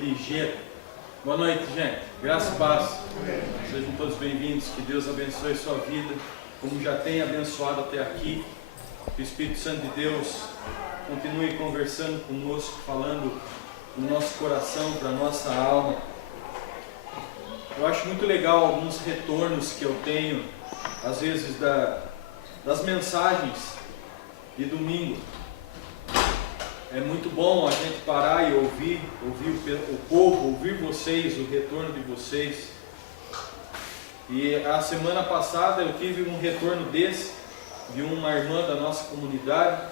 ligeiro. Boa noite, gente. Graça e paz. Sejam todos bem-vindos. Que Deus abençoe sua vida, como já tem abençoado até aqui. Que o Espírito Santo de Deus continue conversando conosco, falando no nosso coração, para a nossa alma. Eu acho muito legal alguns retornos que eu tenho, às vezes, das mensagens de domingo. É muito bom a gente parar e ouvir o povo, ouvir vocês, o retorno de vocês. E a semana passada eu tive um retorno desse, de uma irmã da nossa comunidade.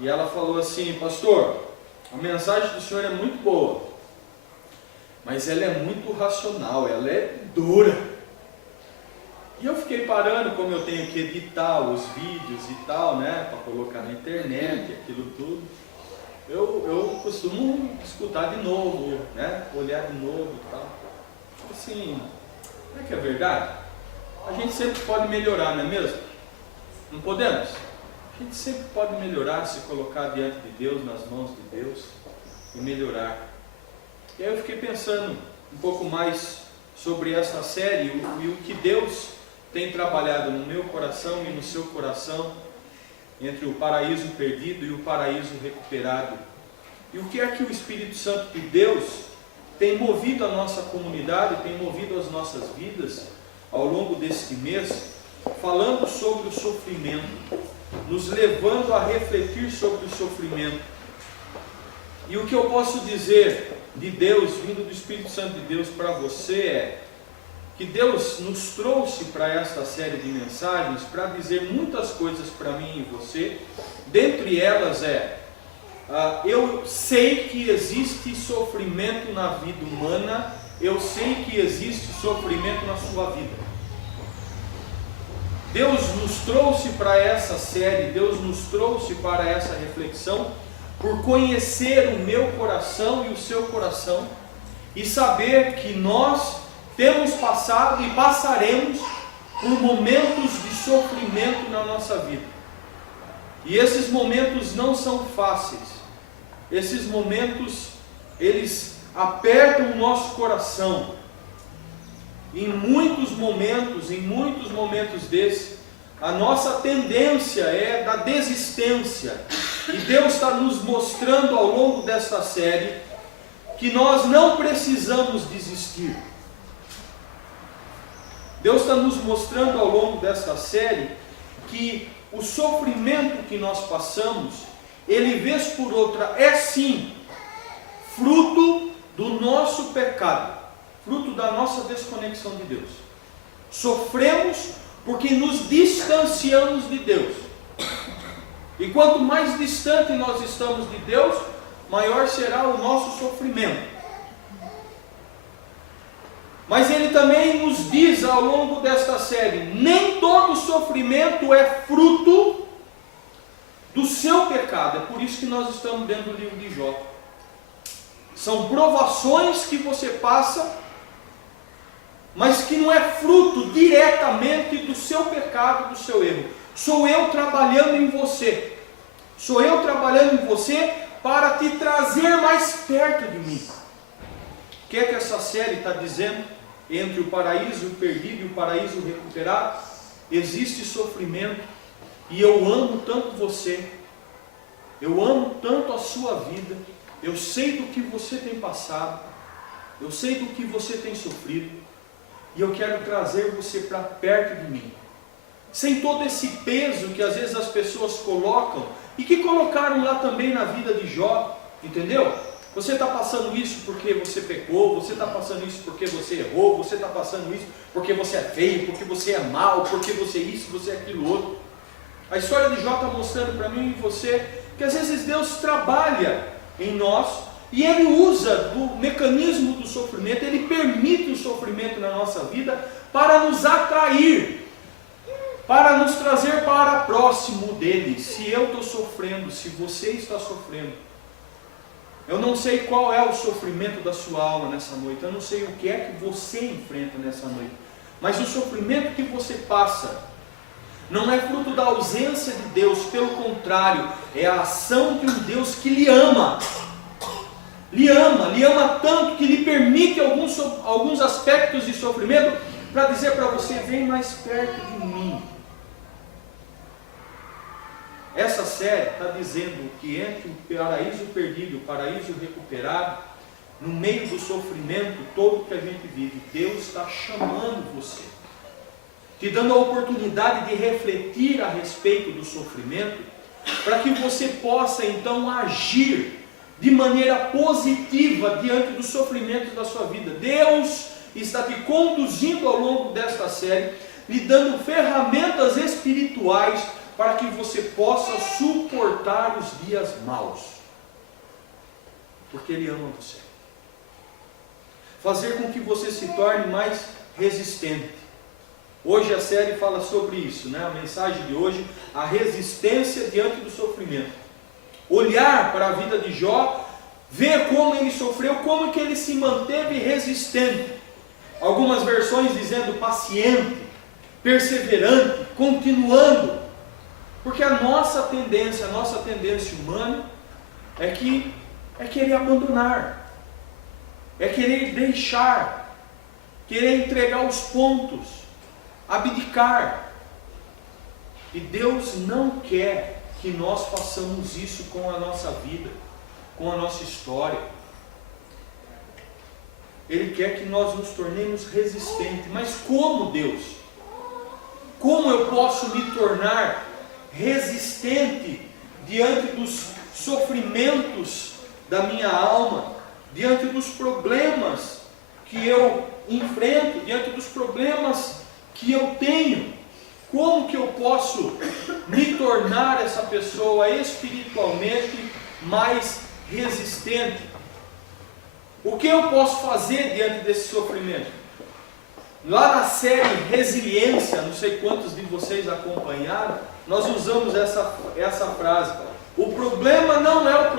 E ela falou assim: pastor, a mensagem do senhor é muito boa, mas ela é muito racional, ela é dura. E eu fiquei parando, como eu tenho que editar os vídeos e tal, né, para colocar na internet, aquilo tudo. Eu costumo escutar de novo, né, olhar de novo e tal. Assim, não é que é verdade? A gente sempre pode melhorar, não é mesmo? Não podemos? A gente sempre pode melhorar, se colocar diante de Deus, nas mãos de Deus, e melhorar. E aí eu fiquei pensando um pouco mais sobre essa série e o que Deus tem trabalhado no meu coração e no seu coração, entre o paraíso perdido e o paraíso recuperado. E o que é que o Espírito Santo de Deus tem movido a nossa comunidade, tem movido as nossas vidas ao longo deste mês, falando sobre o sofrimento, nos levando a refletir sobre o sofrimento. E o que eu posso dizer de Deus, vindo do Espírito Santo de Deus para você é que Deus nos trouxe para esta série de mensagens para dizer muitas coisas para mim e você. Dentre elas eu sei que existe sofrimento na vida humana, eu sei que existe sofrimento na sua vida. Deus nos trouxe para essa série, Deus nos trouxe para essa reflexão, por conhecer o meu coração e o seu coração, e saber que nós temos passado e passaremos por momentos de sofrimento na nossa vida. E esses momentos não são fáceis. Esses momentos, eles apertam o nosso coração. Em muitos momentos desses, a nossa tendência é da desistência. E Deus está nos mostrando ao longo desta série que nós não precisamos desistir. Deus está nos mostrando ao longo desta série que o sofrimento que nós passamos, ele vez por outra é sim fruto do nosso pecado, fruto da nossa desconexão de Deus. Sofremos porque nos distanciamos de Deus. E quanto mais distante nós estamos de Deus, maior será o nosso sofrimento. Mas ele também nos diz ao longo desta série: nem todo sofrimento é fruto do seu pecado. É por isso que nós estamos dentro do livro de Jó. São provações que você passa, mas que não é fruto diretamente do seu pecado, do seu erro. Sou eu trabalhando em você. Sou eu trabalhando em você para te trazer mais perto de mim. O que é que essa série está dizendo? Entre o paraíso perdido e o paraíso recuperado, existe sofrimento, e eu amo tanto você, eu amo tanto a sua vida, eu sei do que você tem passado, eu sei do que você tem sofrido, e eu quero trazer você para perto de mim, sem todo esse peso que às vezes as pessoas colocam, e que colocaram lá também na vida de Jó, entendeu? Você está passando isso porque você pecou, você está passando isso porque você errou, você está passando isso porque você é feio, porque você é mau, porque você é isso, você é aquilo outro. A história de Jó está mostrando para mim e você que às vezes Deus trabalha em nós e Ele usa do mecanismo do sofrimento, Ele permite o sofrimento na nossa vida para nos atrair, para nos trazer para próximo dEle. Se eu estou sofrendo, se você está sofrendo, eu não sei qual é o sofrimento da sua alma nessa noite, eu não sei o que é que você enfrenta nessa noite, mas o sofrimento que você passa não é fruto da ausência de Deus, pelo contrário, é a ação de um Deus que lhe ama. lhe ama tanto que lhe permite alguns aspectos de sofrimento para dizer para você: vem mais perto de mim. Essa série está dizendo que entre o paraíso perdido e o paraíso recuperado, no meio do sofrimento todo que a gente vive, Deus está chamando você, te dando a oportunidade de refletir a respeito do sofrimento, para que você possa então agir de maneira positiva diante dos sofrimentos da sua vida. Deus está te conduzindo ao longo desta série, lhe dando ferramentas espirituais para que você possa suportar os dias maus, porque Ele ama você. Fazer com que você se torne mais resistente. Hoje a série fala sobre isso, né? A mensagem de hoje, a resistência diante do sofrimento. Olhar para a vida de Jó, ver como ele sofreu, como que ele se manteve resistente. Algumas versões dizendo paciente, perseverante, continuando. Porque a nossa tendência humana é querer abandonar, é querer deixar, querer entregar os pontos, abdicar. E Deus não quer que nós façamos isso com a nossa vida, com a nossa história. Ele quer que nós nos tornemos resistentes. Mas como, Deus? Como eu posso me tornar resistente diante dos sofrimentos da minha alma, diante dos problemas que eu enfrento, diante dos problemas que eu tenho? Como que eu posso me tornar essa pessoa espiritualmente mais resistente? O que eu posso fazer diante desse sofrimento? Lá na série Resiliência, não sei quantos de vocês acompanharam, nós usamos essa frase: o problema não é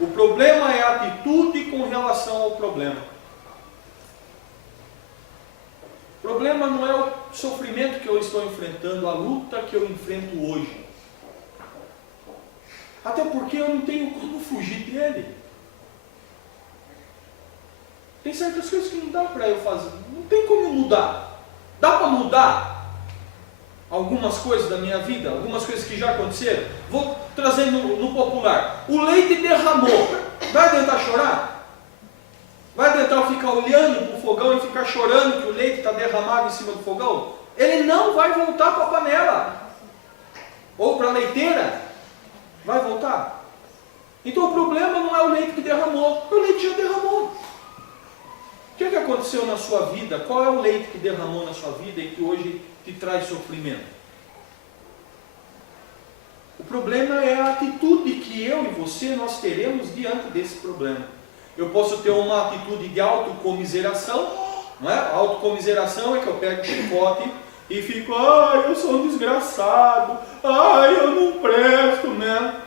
o problema é a atitude com relação ao problema. O problema não é o sofrimento que eu estou enfrentando, a luta que eu enfrento hoje. Até porque eu não tenho como fugir dele. Tem certas coisas que não dá para eu fazer, não tem como mudar. Dá para mudar algumas coisas da minha vida, algumas coisas que já aconteceram? Vou trazer no popular. O leite derramou. Vai adiantar chorar? Vai adiantar ficar olhando para o fogão e ficar chorando que o leite está derramado em cima do fogão? Ele não vai voltar para a panela ou para a leiteira. Vai voltar? Então o problema não é o leite que derramou, o leite já derramou. O que aconteceu na sua vida? Qual é o leite que derramou na sua vida e que hoje te traz sofrimento? O problema é a atitude que eu e você nós teremos diante desse problema. Eu posso ter uma atitude de autocomiseração, não é? A autocomiseração é que eu pego o chicote e fico: ai, eu sou um desgraçado, ai, eu não presto, né?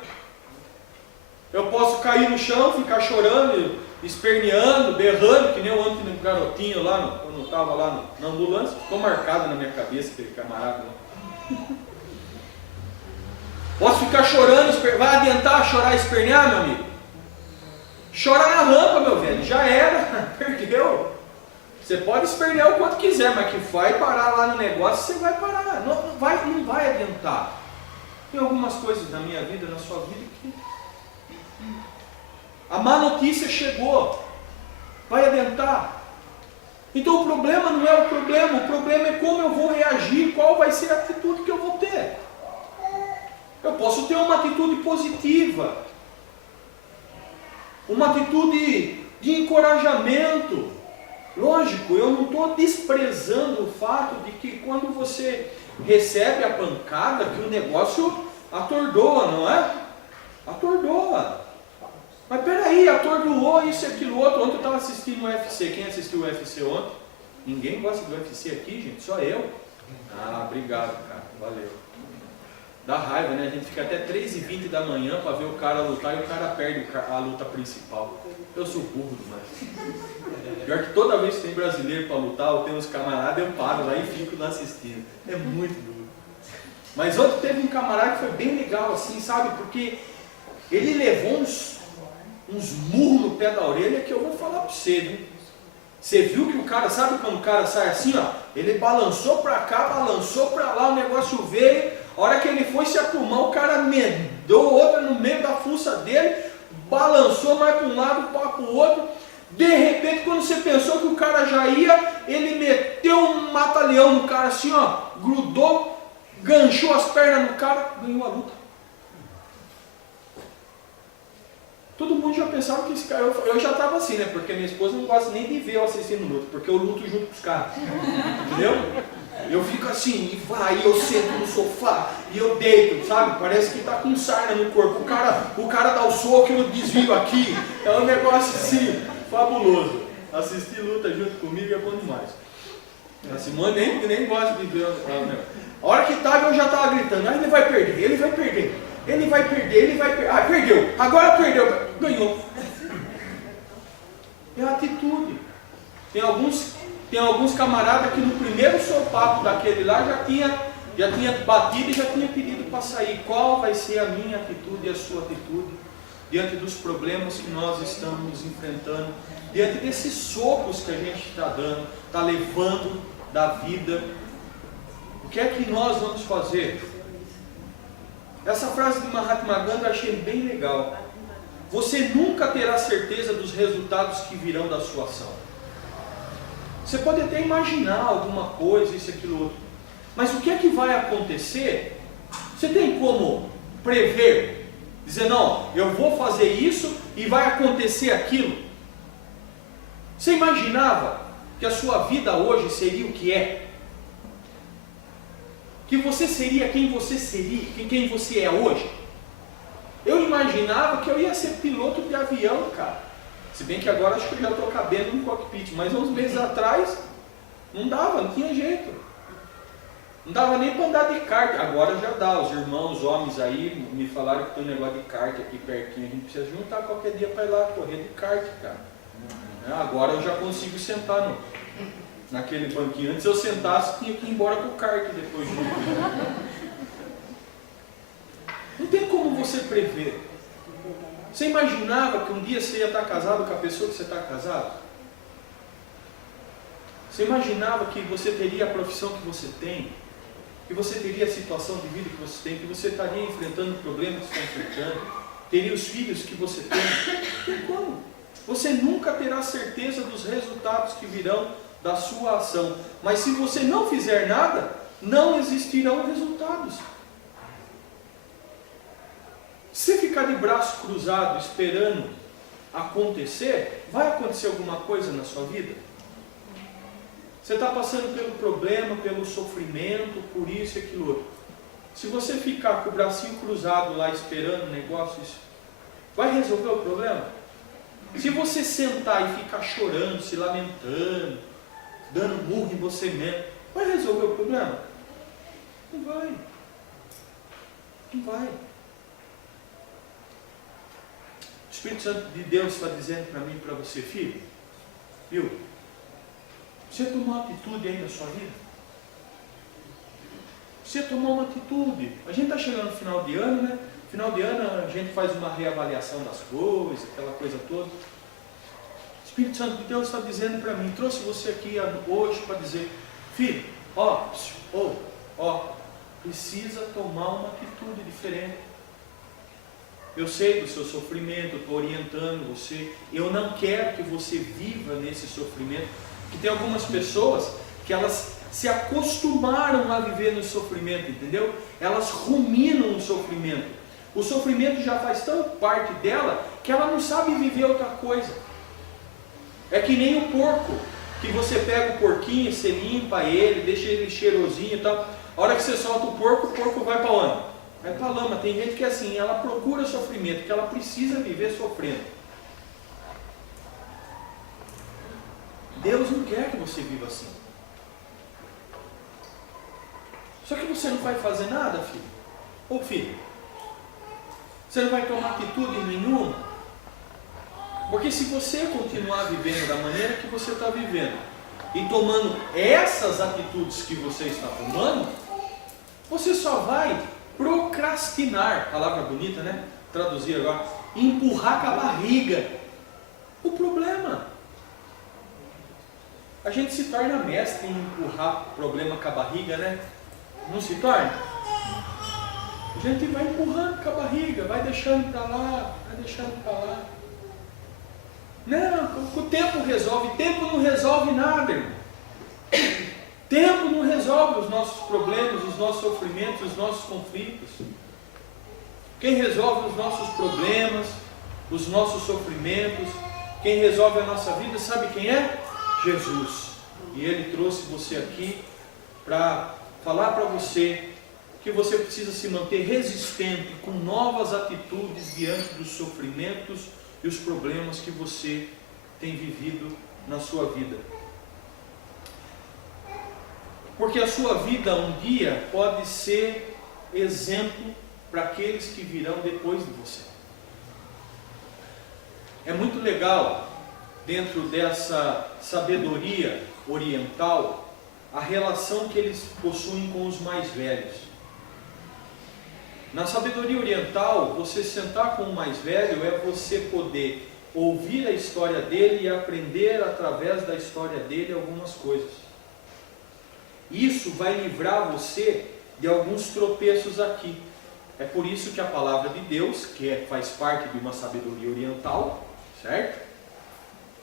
Eu posso cair no chão, ficar chorando, esperneando, berrando, que nem eu ontem no garotinho lá, quando eu estava lá na ambulância. Ficou marcado na minha cabeça aquele camarada. Posso ficar chorando, vai adiantar chorar e espernear, meu amigo? Chora na rampa, meu velho, já era, perdeu. Você pode espernear o quanto quiser, mas que vai parar lá no negócio, você vai parar, não vai adiantar. Tem algumas coisas na minha vida, na sua vida, que a má notícia chegou, vai adiantar. Então o problema não é o problema é como eu vou reagir, qual vai ser a atitude que eu vou ter. Eu posso ter uma atitude positiva, uma atitude de encorajamento. Lógico, eu não estou desprezando o fato de que quando você recebe a pancada, que o negócio atordoa, não é? Atordoa. Mas peraí, atordoou isso e aquilo outro. Ontem eu estava assistindo o UFC. Quem assistiu o UFC ontem? Ninguém gosta do UFC aqui, gente, só eu. Ah, obrigado, cara, valeu. Dá raiva, né? A gente fica até 3h20 da manhã para ver o cara lutar e o cara perde a luta principal. Eu sou burro demais. Pior que toda vez que tem brasileiro para lutar, ou tem uns camaradas, eu paro lá e fico lá assistindo. É muito duro. Mas ontem teve um camarada que foi bem legal assim, sabe? Porque ele levou uns murros no pé da orelha que eu vou falar para você, viu? Você viu que o cara, sabe quando o cara sai assim, ó? Ele balançou para cá, balançou para lá, o negócio veio. A hora que ele foi se acalmar, o cara medou outra no meio da fuça dele, balançou mais para um lado, para o outro. De repente, quando você pensou que o cara já ia, ele meteu um mata-leão no cara assim, ó, grudou, ganchou as pernas no cara, ganhou a luta. Todo mundo já pensava que esse cara... Eu já estava assim, né? Porque minha esposa não gosta nem de ver eu assistindo luta, porque eu luto junto com os caras. Entendeu? Eu fico assim, e vai, e eu sento no sofá, e eu deito, sabe? Parece que está com sarna no corpo. O cara dá o soco e eu desvio aqui. É um negócio assim, fabuloso. Assistir luta junto comigo é bom demais. A Simone nem gosta de ver. A hora que estava, eu já estava gritando, ele vai perder, ele vai perder. Ele vai perder, ele vai perder. Ah, perdeu. Agora perdeu. Ganhou. É a atitude. Tem alguns camaradas que no primeiro sopapo daquele lá já tinha batido e já tinha pedido para sair. Qual vai ser a minha atitude e a sua atitude diante dos problemas que nós estamos enfrentando, diante desses socos que a gente está dando, está levando da vida? O que é que nós vamos fazer? Essa frase de Mahatma Gandhi eu achei bem legal. Você nunca terá certeza dos resultados que virão da sua ação. Você pode até imaginar alguma coisa, isso, aquilo, outro. Mas o que é que vai acontecer? Você tem como prever? Dizer, não, eu vou fazer isso e vai acontecer aquilo. Você imaginava que a sua vida hoje seria o que é? Que você seria quem você seria, quem você é hoje? Eu imaginava que eu ia ser piloto de avião, cara. Se bem que agora acho que eu já estou cabendo no cockpit, mas uns meses atrás não dava, não tinha jeito. Não dava nem para andar de kart, agora já dá. Os irmãos, os homens aí me falaram que tem um negócio de kart aqui pertinho, a gente precisa juntar qualquer dia para ir lá correr de kart, cara. Agora eu já consigo sentar naquele banquinho. Antes eu sentasse, tinha que ir embora com o kart depois. Não tem como você prever. Você imaginava que um dia você ia estar casado com a pessoa que você está casado? Você imaginava que você teria a profissão que você tem? Que você teria a situação de vida que você tem? Que você estaria enfrentando problemas que você está enfrentando? Teria os filhos que você tem? Não tem como. Você nunca terá certeza dos resultados que virão da sua ação. Mas se você não fizer nada, não existirão resultados. Se você ficar de braço cruzado esperando acontecer, vai acontecer alguma coisa na sua vida? Você está passando pelo problema, pelo sofrimento, por isso e aquilo outro. Se você ficar com o bracinho cruzado lá esperando o negócio, isso vai resolver o problema? Se você sentar e ficar chorando, se lamentando, dando murro em você mesmo, vai resolver o problema? Não vai. Não vai. O Espírito Santo de Deus está dizendo para mim e para você, filho, viu? Você tomou uma atitude aí na sua vida? Você tomou uma atitude. A gente está chegando no final de ano, né? Final de ano a gente faz uma reavaliação das coisas, aquela coisa toda. O Espírito Santo de Deus está dizendo para mim, trouxe você aqui hoje para dizer, filho, precisa tomar uma atitude diferente. Eu sei do seu sofrimento, estou orientando você. Eu não quero que você viva nesse sofrimento. Porque tem algumas pessoas que elas se acostumaram a viver no sofrimento, entendeu? Elas ruminam o sofrimento. O sofrimento já faz tão parte dela que ela não sabe viver outra coisa. É que nem o porco, que você pega o porquinho, você limpa ele, deixa ele cheirosinho e tal. A hora que você solta o porco vai para onde? Vai para a lama. Tem gente que é assim, ela procura sofrimento, que ela precisa viver sofrendo. Deus não quer que você viva assim. Só que você não vai fazer nada, filho. Ô filho, você não vai tomar atitude nenhuma. Porque se você continuar vivendo da maneira que você está vivendo e tomando essas atitudes que você está tomando, você só vai procrastinar. Palavra bonita, né? Traduzir agora. e empurrar com a barriga. O problema, a gente se torna mestre em empurrar o problema com a barriga, né? Não se torna? A gente vai empurrando com a barriga, vai deixando para lá, vai deixando para lá. Não, o tempo resolve. Tempo não resolve nada, irmão. Tempo não resolve os nossos problemas, os nossos sofrimentos, os nossos conflitos. Quem resolve os nossos problemas, os nossos sofrimentos, quem resolve a nossa vida, sabe quem é? Jesus. E Ele trouxe você aqui para falar para você que você precisa se manter resistente com novas atitudes diante dos sofrimentos e os problemas que você tem vivido na sua vida. Porque a sua vida um dia pode ser exemplo para aqueles que virão depois de você. É muito legal, dentro dessa sabedoria oriental, a relação que eles possuem com os mais velhos. Na sabedoria oriental, você sentar com o mais velho é você poder ouvir a história dele e aprender através da história dele algumas coisas. Isso vai livrar você de alguns tropeços aqui. É por isso que a palavra de Deus, que faz parte de uma sabedoria oriental, certo?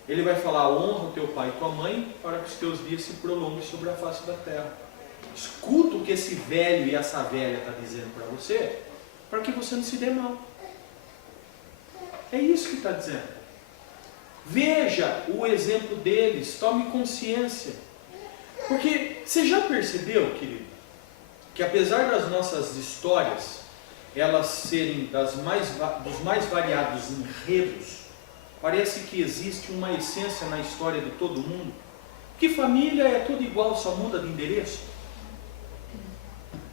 Ele vai falar: honra o teu pai e tua mãe para que os teus dias se prolonguem sobre a face da terra. Escuta o que esse velho e essa velha está dizendo para você, para que você não se dê mal. É isso que está dizendo. Veja o exemplo deles, tome consciência. Porque você já percebeu, querido, que apesar das nossas histórias, elas serem dos mais variados enredos, parece que existe uma essência na história de todo mundo, que família é tudo igual, só muda de endereço.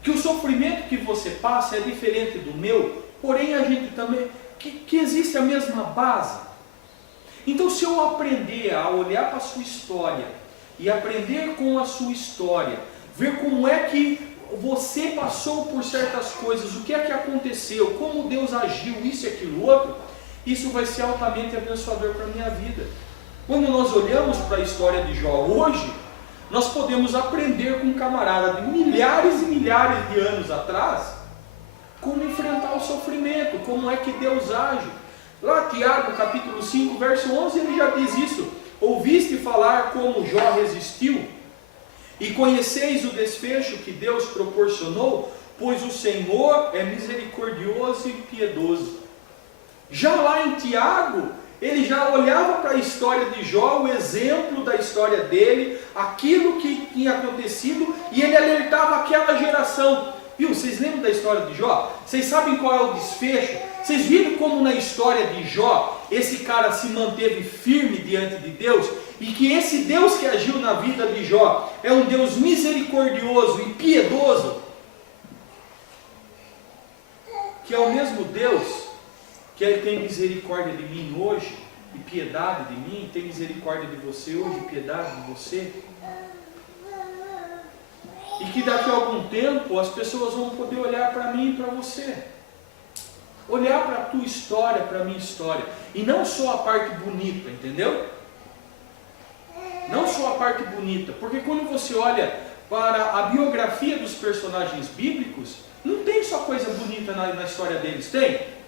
Que o sofrimento que você passa é diferente do meu, porém a gente também, que existe a mesma base. Então, se eu aprender a olhar para a sua história, e aprender com a sua história, ver como é que você passou por certas coisas, o que é que aconteceu, como Deus agiu, isso e aquilo outro, isso vai ser altamente abençoador para a minha vida. Quando nós olhamos para a história de Jó hoje, nós podemos aprender com um camarada de milhares e milhares de anos atrás, como enfrentar o sofrimento, como é que Deus age. Lá Tiago capítulo 5, verso 11, ele já diz isso: ouviste falar como Jó resistiu, e conheceis o desfecho que Deus proporcionou, pois o Senhor é misericordioso e piedoso. Já lá em Tiago, ele já olhava para a história de Jó, o exemplo da história dele, aquilo que tinha acontecido, e ele alertava aquela geração. Viu, vocês lembram da história de Jó? Vocês sabem qual é o desfecho? Vocês viram como na história de Jó, esse cara se manteve firme diante de Deus, e que esse Deus que agiu na vida de Jó é um Deus misericordioso e piedoso, que é o mesmo Deus que Ele tem misericórdia de mim hoje, e piedade de mim, tem misericórdia de você hoje, e piedade de você, e que daqui a algum tempo as pessoas vão poder olhar para mim e para você, olhar para a tua história, para a minha história, e não só a parte bonita, entendeu? Não só a parte bonita, porque quando você olha para a biografia dos personagens bíblicos, não tem só coisa bonita na história deles, tem?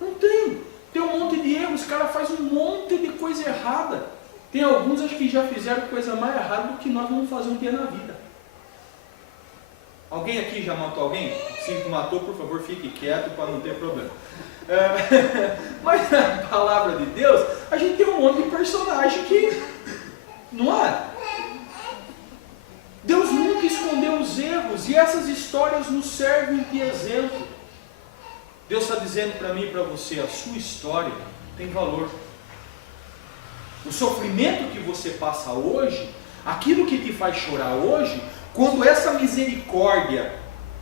Não tem. Tem um monte de erros, os caras fazem um monte de coisa errada. Tem alguns acho que já fizeram coisa mais errada do que nós vamos fazer um dia na vida. Alguém aqui já matou alguém? Se matou, por favor, fique quieto para não ter problema. Mas na palavra de Deus, a gente tem um monte de personagem que não é. Deus nunca escondeu os erros, e essas histórias nos servem de exemplo. Deus está dizendo para mim e para você: a sua história tem valor. O sofrimento que você passa hoje, aquilo que te faz chorar hoje, quando essa misericórdia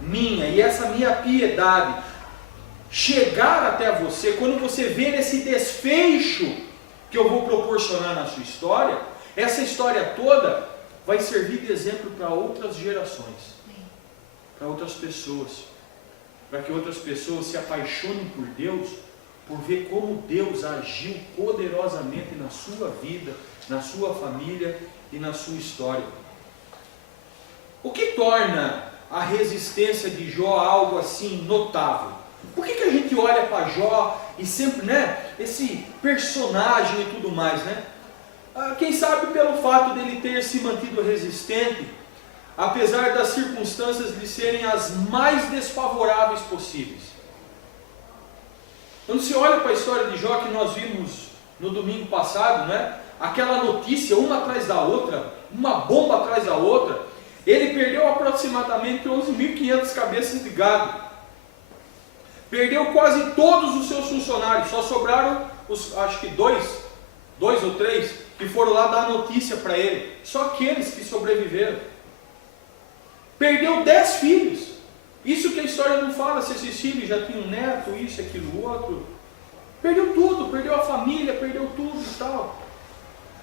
minha e essa minha piedade chegar até você, quando você ver esse desfecho que eu vou proporcionar na sua história, essa história toda vai servir de exemplo para outras gerações, para outras pessoas, para que outras pessoas se apaixonem por Deus, por ver como Deus agiu poderosamente na sua vida, na sua família e na sua história. O que torna a resistência de Jó algo assim notável? Por que a gente olha para Jó e sempre, esse personagem e tudo mais, quem sabe pelo fato dele ter se mantido resistente, apesar das circunstâncias lhe serem as mais desfavoráveis possíveis. Quando se olha para a história de Jó que nós vimos no domingo passado, aquela notícia uma atrás da outra, uma bomba atrás da outra, ele perdeu aproximadamente 11.500 cabeças de gado, perdeu quase todos os seus funcionários, só sobraram acho que dois ou três que foram lá dar a notícia para ele, só aqueles que sobreviveram. Perdeu 10 filhos. Isso que a história não fala, se esses filhos já tinham neto, isso, aquilo, outro. Perdeu tudo, perdeu a família, perdeu tudo e tal.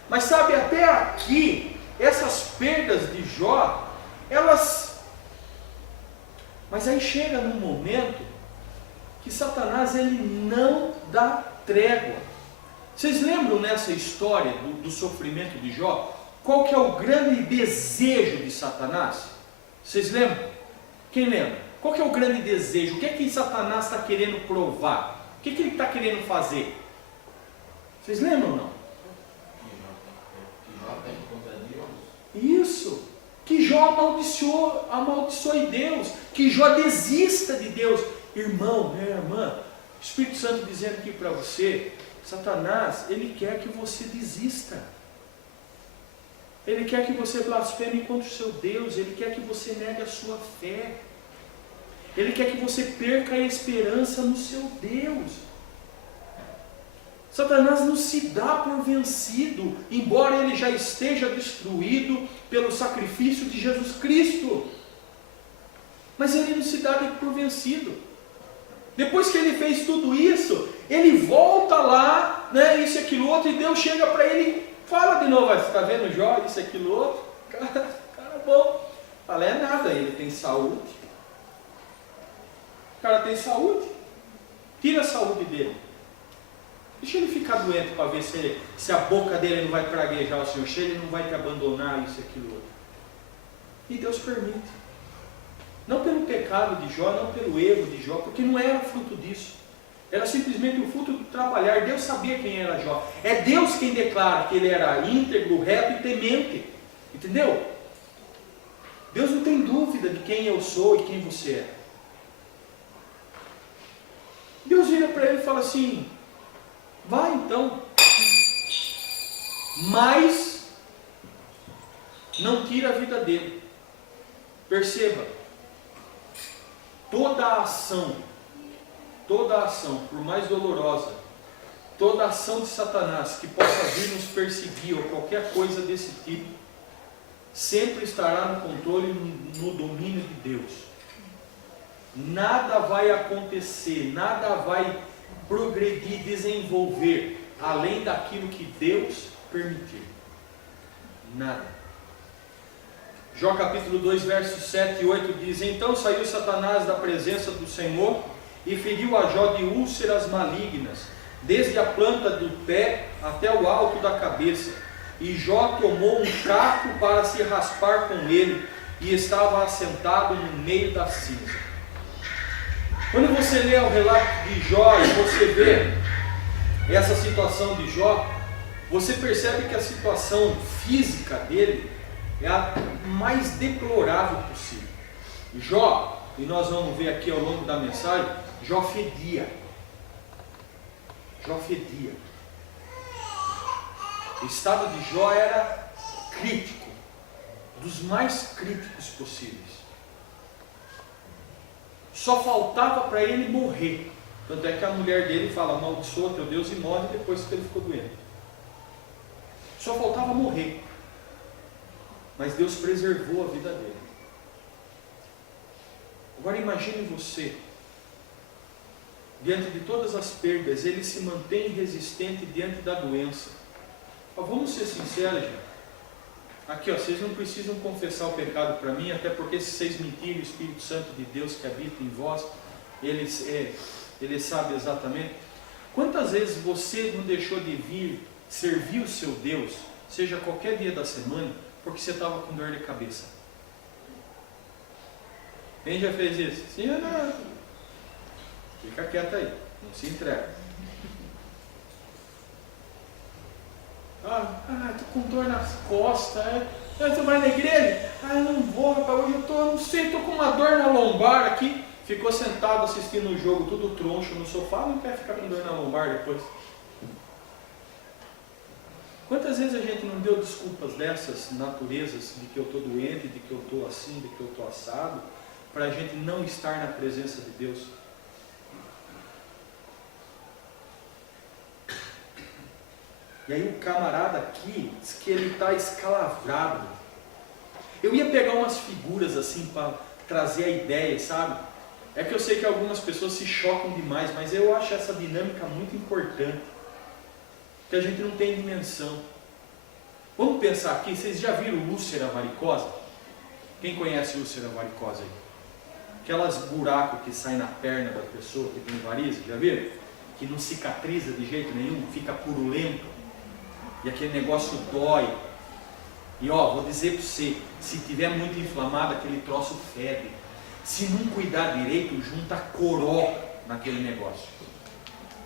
Mas sabe, até aqui, essas perdas de Jó, mas aí chega num momento que Satanás ele não dá trégua. Vocês lembram nessa história do sofrimento de Jó? Qual que é o grande desejo de Satanás? Vocês lembram? Quem lembra? Qual que é o grande desejo? O que é que Satanás está querendo provar? O que ele está querendo fazer? Vocês lembram ou não? Que Jó tem contra Deus. Isso! Que Jó amaldiçoe Deus, que Jó desista de Deus. Irmão, minha irmã, o Espírito Santo dizendo aqui para você, Satanás, ele quer que você desista. Ele quer que você blasfeme contra o seu Deus, ele quer que você negue a sua fé. Ele quer que você perca a esperança no seu Deus. Satanás não se dá por vencido, embora ele já esteja destruído pelo sacrifício de Jesus Cristo. Mas ele não se dá por vencido. Depois que ele fez tudo isso, ele volta lá, isso e aquilo outro, e Deus chega para ele e fala de novo, você está vendo Jó, isso e aquilo outro? Cara bom. Fala, é nada, ele tem saúde. O cara tem saúde. Tira a saúde dele. Deixa ele ficar doente para ver se a boca dele não vai praguejar o Senhor, se ele não vai te abandonar, isso e aquilo outro. E Deus permite. Não pelo pecado de Jó, não pelo erro de Jó, porque não era fruto disso. Era simplesmente o fruto do trabalhar. Deus sabia quem era Jó. É Deus quem declara que ele era íntegro, reto e temente. Entendeu? Deus não tem dúvida de quem eu sou e quem você é. Deus vira para ele e fala assim, vai então, mas não tira a vida dele. Perceba, toda a ação, por mais dolorosa, toda ação de Satanás que possa vir nos perseguir ou qualquer coisa desse tipo, sempre estará no controle, no domínio de Deus. Nada vai acontecer, nada vai progredir, desenvolver, além daquilo que Deus permitir. Nada. Jó capítulo 2, versos 7 e 8 diz, então saiu Satanás da presença do Senhor e feriu a Jó de úlceras malignas, desde a planta do pé até o alto da cabeça. E Jó tomou um caco para se raspar com ele, e estava assentado no meio da cinza. Quando você lê o relato de Jó e você vê essa situação de Jó, você percebe que a situação física dele é a mais deplorável possível. Jó, e nós vamos ver aqui ao longo da mensagem, Jó fedia. Jó fedia. O estado de Jó era crítico, dos mais críticos possíveis. Só faltava para ele morrer. Tanto é que a mulher dele fala, amaldiçoa teu Deus e morre depois que ele ficou doente. Só faltava morrer. Mas Deus preservou a vida dele. Agora imagine você, diante de todas as perdas, ele se mantém resistente diante da doença. Vamos ser sinceros, gente. Aqui, vocês não precisam confessar o pecado para mim, até porque se vocês mentirem, o Espírito Santo de Deus que habita em vós, ele sabe exatamente. Quantas vezes você não deixou de vir servir o seu Deus, seja qualquer dia da semana, porque você estava com dor de cabeça? Quem já fez isso? Sim ou não? Fica quieto aí, não se entrega. Estou com dor nas costas. Tu vai na igreja? Eu não vou, rapaz, hoje eu não sei, estou com uma dor na lombar aqui. Ficou sentado assistindo o jogo, tudo troncho no sofá, não quer ficar com dor na lombar depois. Quantas vezes a gente não deu desculpas dessas naturezas, de que eu estou doente, de que eu estou assim, de que eu estou assado, para a gente não estar na presença de Deus? E aí o camarada aqui diz que ele está escalavrado. Eu ia pegar umas figuras assim para trazer a ideia, sabe? É que eu sei que algumas pessoas se chocam demais, mas eu acho essa dinâmica muito importante, que a gente não tem dimensão. Vamos pensar aqui, vocês já viram úlcera varicosa? Quem conhece úlcera varicosa aí? Aquelas buracos que saem na perna da pessoa que tem varize, já viram? Que não cicatriza de jeito nenhum, fica purulento, e aquele negócio dói. E vou dizer para você, se tiver muito inflamado, aquele troço fede. Se não cuidar direito, junta coró naquele negócio.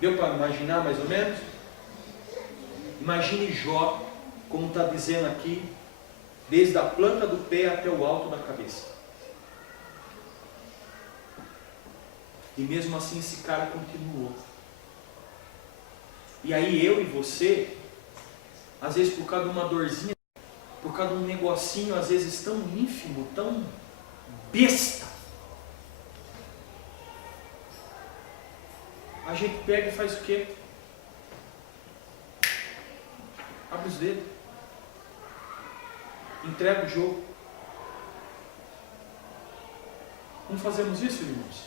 Deu para imaginar mais ou menos? Imagine Jó, como está dizendo aqui, desde a planta do pé até o alto da cabeça. E mesmo assim esse cara continuou. E aí eu e você, às vezes por causa de uma dorzinha, por causa de um negocinho, às vezes tão ínfimo, tão besta, a gente pega e faz o quê? Abre os dedos. Entrega o jogo. Não fazemos isso, irmãos?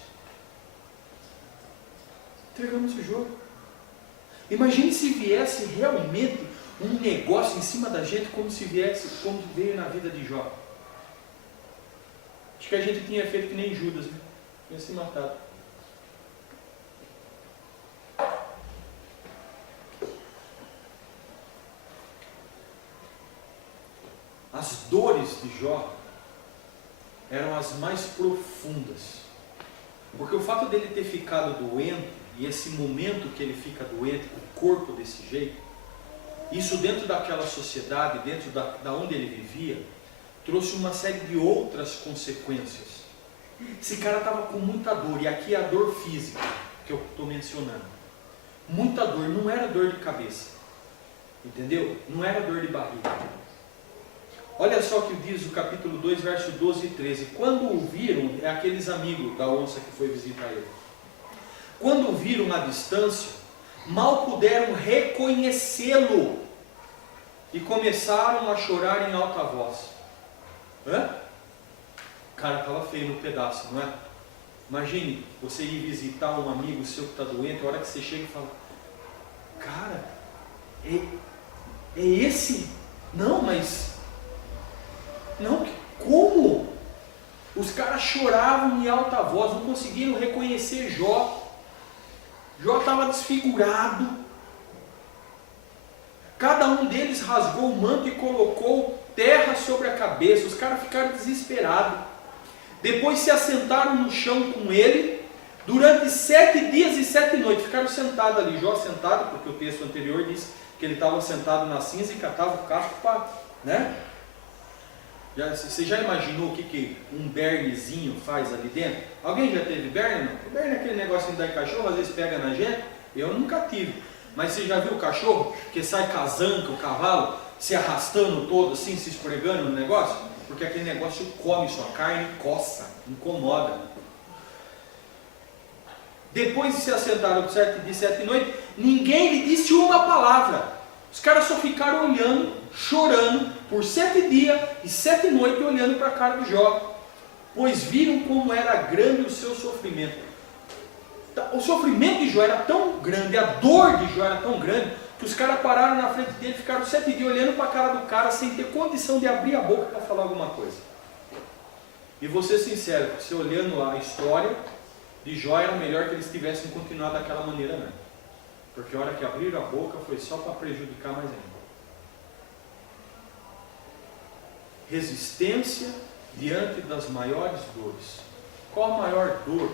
Entregamos o jogo. Imagine se viesse realmente um negócio em cima da gente, como veio na vida de Jó. Acho que a gente tinha feito que nem Judas, né? Tinha se matado. As dores de Jó eram as mais profundas, porque o fato dele ter ficado doente, e esse momento que ele fica doente, o corpo desse jeito, isso dentro daquela sociedade, dentro da onde ele vivia, trouxe uma série de outras consequências. Esse cara estava com muita dor, e aqui é a dor física que eu estou mencionando. Muita dor, não era dor de cabeça, entendeu? Não era dor de barriga. Olha só o que diz o capítulo 2, verso 12 e 13. Quando o viram, é aqueles amigos da onça que foi visitar ele. Quando o viram à distância, mal puderam reconhecê-lo e começaram a chorar em alta voz. O cara estava feio no pedaço, não é? Imagine você ir visitar um amigo seu que está doente, a hora que você chega e fala: cara, é esse? Não, mas... Não, como? Os caras choravam em alta voz, não conseguiram reconhecer Jó. Jó estava desfigurado. Cada um deles rasgou o manto e colocou terra sobre a cabeça. Os caras ficaram desesperados. Depois se assentaram no chão com ele durante 7 dias e 7 noites. Ficaram sentados ali, Jó sentado, porque o texto anterior diz que ele estava sentado na cinza e catava o casco para... né? Você já imaginou o que um bernezinho faz ali dentro? Alguém já teve berne? O berne é aquele negocinho da cachorro, às vezes pega na gente. Eu nunca tive. Mas você já viu o cachorro que sai casanca, o cavalo, se arrastando todo assim, se esfregando no negócio? Porque aquele negócio come sua carne, coça, incomoda. Depois de se assentaram de 7 noites, ninguém lhe disse uma palavra. Os caras só ficaram olhando, chorando, por 7 dias e 7 noites olhando para a cara do Jó, pois viram como era grande o seu sofrimento. O sofrimento de Jó era tão grande, a dor de Jó era tão grande, que os caras pararam na frente dele, ficaram 7 dias olhando para a cara do cara, sem ter condição de abrir a boca para falar alguma coisa. E vou ser sincero, você olhando a história de Jó, era melhor que eles tivessem continuado daquela maneira mesmo. Porque a hora que abriram a boca foi só para prejudicar mais ainda. Resistência diante das maiores dores. Qual a maior dor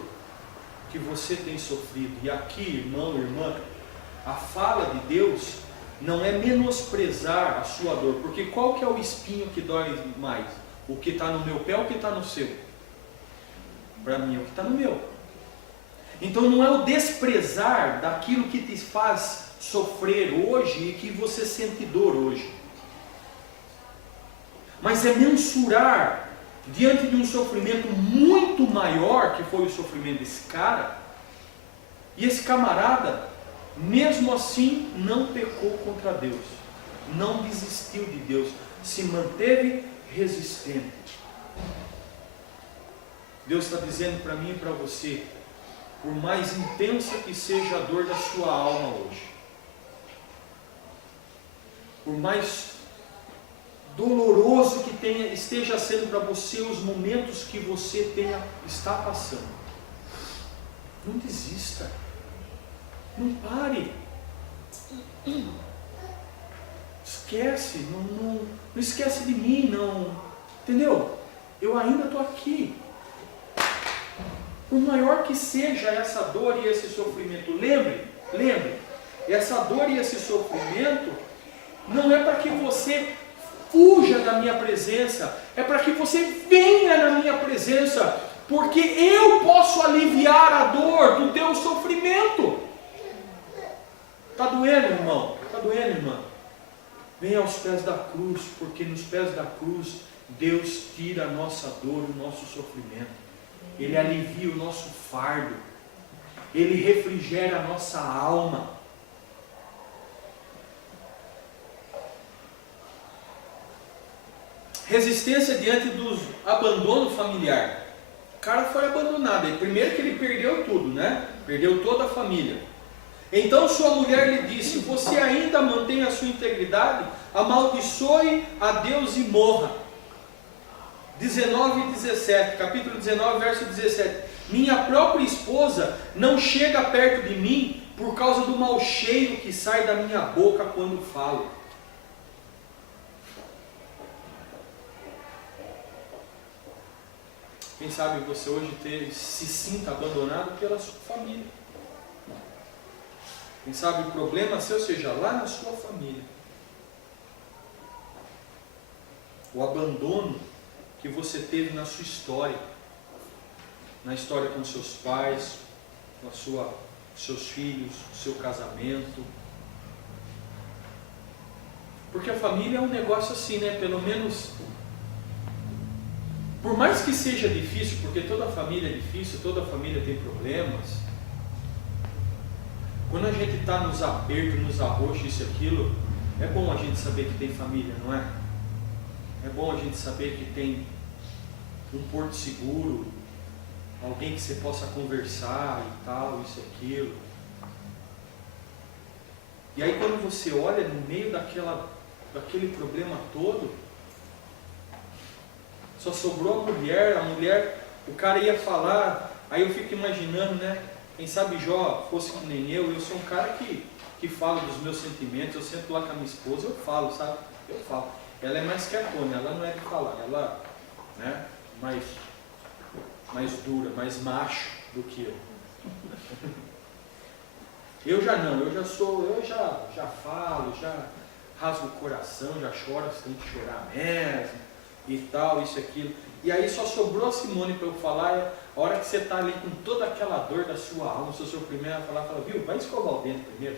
que você tem sofrido? E aqui, irmão, irmã, a fala de Deus não é menosprezar a sua dor, porque qual que é o espinho que dói mais? O que está no meu pé ou o que está no seu? Para mim é o que está no meu. Então não é o desprezar daquilo que te faz sofrer hoje e que você sente dor hoje, mas é mensurar diante de um sofrimento muito maior, que foi o sofrimento desse cara, e esse camarada, mesmo assim, não pecou contra Deus, não desistiu de Deus, se manteve resistente. Deus está dizendo para mim e para você, por mais intensa que seja a dor da sua alma hoje, por mais doloroso que esteja sendo para você os momentos que você está passando, não desista, não pare, esquece, não esquece de mim, não, entendeu? Eu ainda estou aqui. Por maior que seja essa dor e esse sofrimento, lembre, essa dor e esse sofrimento não é para que você fuja da minha presença, é para que você venha na minha presença, porque eu posso aliviar a dor do teu sofrimento. Está doendo, irmão? Está doendo, irmã? Venha aos pés da cruz, porque nos pés da cruz Deus tira a nossa dor, o nosso sofrimento. Ele alivia o nosso fardo, Ele refrigera a nossa alma. Resistência diante do abandono familiar. O cara foi abandonado. Primeiro que ele perdeu tudo, né? Perdeu toda a família. Então sua mulher lhe disse: você ainda mantém a sua integridade? Amaldiçoe a Deus e morra. 19 e 17, capítulo 19, verso 17. Minha própria esposa não chega perto de mim por causa do mau cheiro que sai da minha boca quando falo. Quem sabe você hoje se sinta abandonado pela sua família. Quem sabe o problema seu seja lá na sua família. O abandono que você teve na sua história, na história com seus pais, com seus filhos, seu casamento. Porque a família é um negócio assim, né? Pelo menos, por mais que seja difícil, porque toda família é difícil, toda família tem problemas. Quando a gente está nos apertos, nos arroxos, isso e aquilo, é bom a gente saber que tem família, não é? É bom a gente saber que tem um porto seguro, alguém que você possa conversar e tal, isso e aquilo. E aí quando você olha no meio daquele problema todo, só sobrou a mulher, o cara ia falar, aí eu fico imaginando, né? Quem sabe Jó fosse que nem eu sou um cara que fala dos meus sentimentos, eu sento lá com a minha esposa, eu falo, sabe? Eu falo. Ela é mais quietona, ela não é de falar, ela, né? Mais dura, mais macho do que eu. Eu já não, eu já falo, já rasgo o coração, já choro, você tem que chorar mesmo, e tal, isso e aquilo. E aí só sobrou a Simone para eu falar, a hora que você está ali com toda aquela dor da sua alma, o seu sofrimento, ela fala, viu, vai escovar o dente primeiro.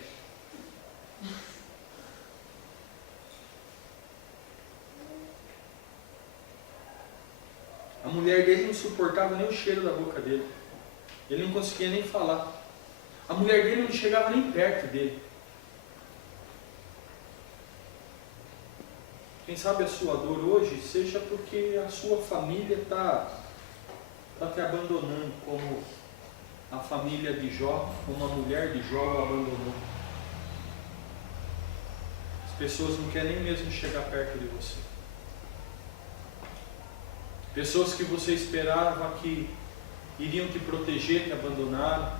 A mulher dele não suportava nem o cheiro da boca dele. Ele não conseguia nem falar. A mulher dele não chegava nem perto dele. Quem sabe a sua dor hoje seja porque a sua família está te abandonando, como a família de Jó, como a mulher de Jó o abandonou. As pessoas não querem nem mesmo chegar perto de você. Pessoas que você esperava que iriam te proteger, te abandonaram,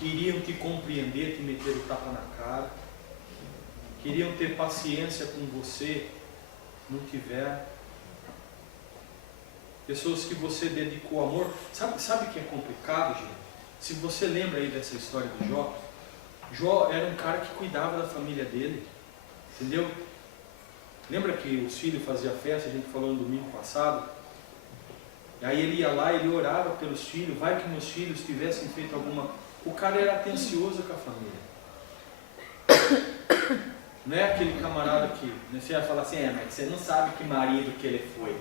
queriam te compreender, te meter o tapa na cara, queriam ter paciência com você, não tiveram. Pessoas que você dedicou amor. Sabe o que é complicado, gente? Se você lembra aí dessa história de Jó, Jó era um cara que cuidava da família dele, entendeu? Lembra que os filhos faziam festa, a gente falou no domingo passado? E aí ele ia lá, ele orava pelos filhos, vai que meus filhos tivessem feito alguma... O cara era atencioso com a família. Não é aquele camarada que você vai falar assim, mas você não sabe que marido que ele foi.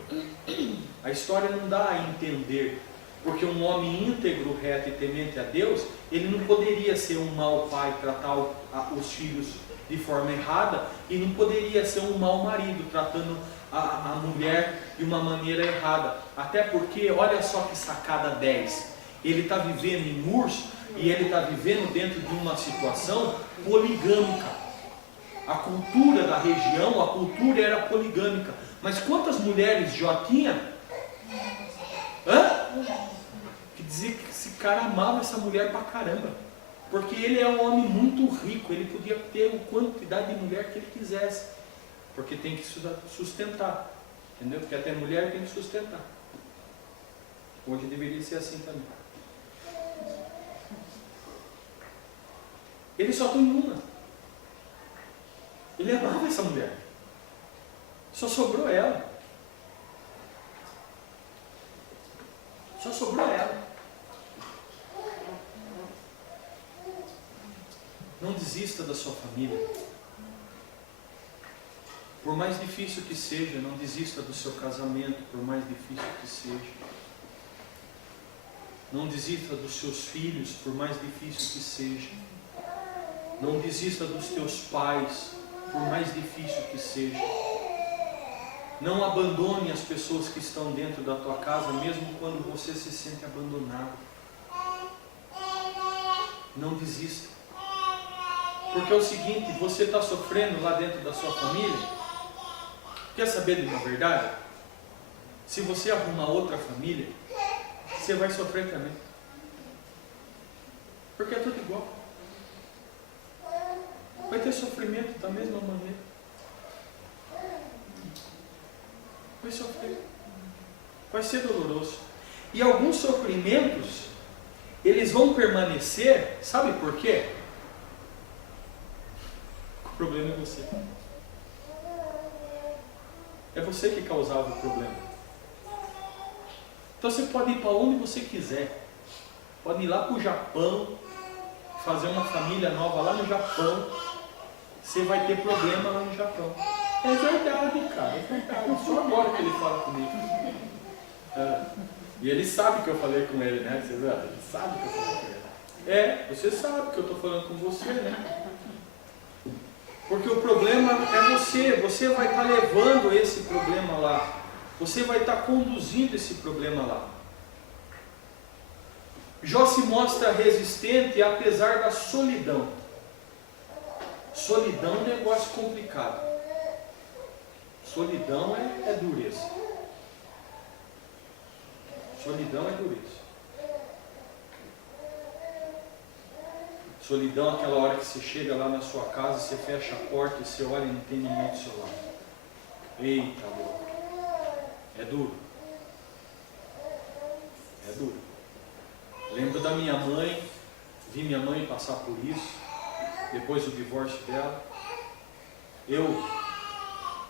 A história não dá a entender, porque um homem íntegro, reto e temente a Deus, ele não poderia ser um mau pai, tratar os filhos de forma errada, e não poderia ser um mau marido, tratando a mulher de uma maneira errada. Até porque, olha só que sacada 10, ele está vivendo em Urs, e ele está vivendo dentro de uma situação poligâmica. A cultura da região, a cultura era poligâmica. Mas quantas mulheres Jó tinha? Que dizia que esse cara amava essa mulher pra caramba. Porque ele é um homem muito rico, ele podia ter a quantidade de mulher que ele quisesse. Porque tem que sustentar. Entendeu? Porque até mulher tem que sustentar. Hoje deveria ser assim também. Ele só tem uma. Ele amava essa mulher. Só sobrou ela. Só sobrou ela. Não desista da sua família. Por mais difícil que seja, não desista do seu casamento, por mais difícil que seja. Não desista dos seus filhos, por mais difícil que seja. Não desista dos teus pais, por mais difícil que seja. Não abandone as pessoas que estão dentro da tua casa, mesmo quando você se sente abandonado. Não desista. Porque é o seguinte, você está sofrendo lá dentro da sua família. Quer saber de uma verdade? Se você arrumar outra família, você vai sofrer também. Porque é tudo igual. Vai ter sofrimento da mesma maneira. Vai sofrer. Vai ser doloroso. E alguns sofrimentos, eles vão permanecer, sabe por quê? O problema é você. É você que causava o problema. Então você pode ir para onde você quiser. Pode ir lá para o Japão, fazer uma família nova lá no Japão. Você vai ter problema lá no Japão. É verdade, cara, é verdade. Só agora que ele fala comigo. E ele sabe que eu falei com ele, né? Você sabe? Ele sabe que eu falei com ele. Você sabe que eu estou falando com você, né? Porque o problema é você. Você vai estar levando esse problema lá. Você vai estar conduzindo esse problema lá. Jó se mostra resistente apesar da solidão. Solidão é um negócio complicado. Solidão é dureza. Solidão é dureza. Solidão é aquela hora que você chega lá na sua casa, você fecha a porta e você olha e não tem ninguém do seu lado. Eita, louco. É duro. É duro. Lembro da minha mãe, vi minha mãe passar por isso, depois do divórcio dela. Eu,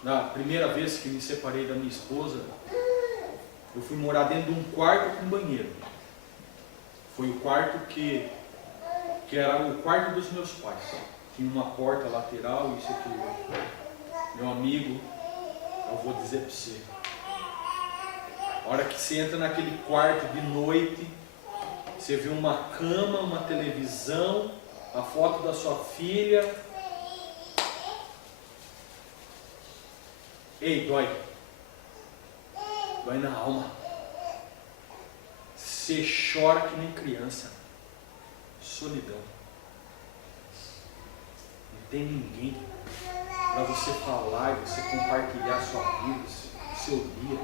na primeira vez que me separei da minha esposa, eu fui morar dentro de um quarto com banheiro. Foi o quarto que era o quarto dos meus pais. Tinha uma porta lateral, isso aqui. Meu amigo, eu vou dizer para você. A hora que você entra naquele quarto de noite, você vê uma cama, uma televisão, a foto da sua filha. Ei, dói. Dói na alma. Você chora que nem criança. Solidão. Não tem ninguém para você falar e você compartilhar sua vida, seu dia.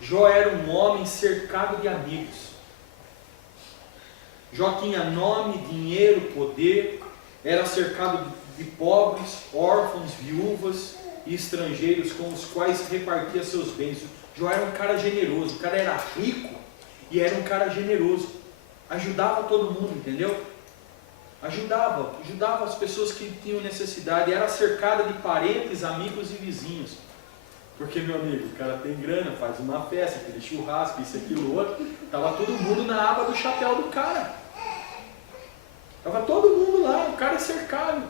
Jó era um homem cercado de amigos. Jó tinha nome, dinheiro, poder, era cercado de pobres, órfãos, viúvas e estrangeiros com os quais repartia seus bens. Jó era um cara generoso, o cara era rico e era um cara generoso. Ajudava todo mundo, entendeu? Ajudava as pessoas que tinham necessidade, era cercada de parentes, amigos e vizinhos. Porque, meu amigo, o cara tem grana, faz uma festa, aquele churrasco, isso, aquilo, outro. Estava todo mundo na aba do chapéu do cara. Estava todo mundo lá, o cara é cercado.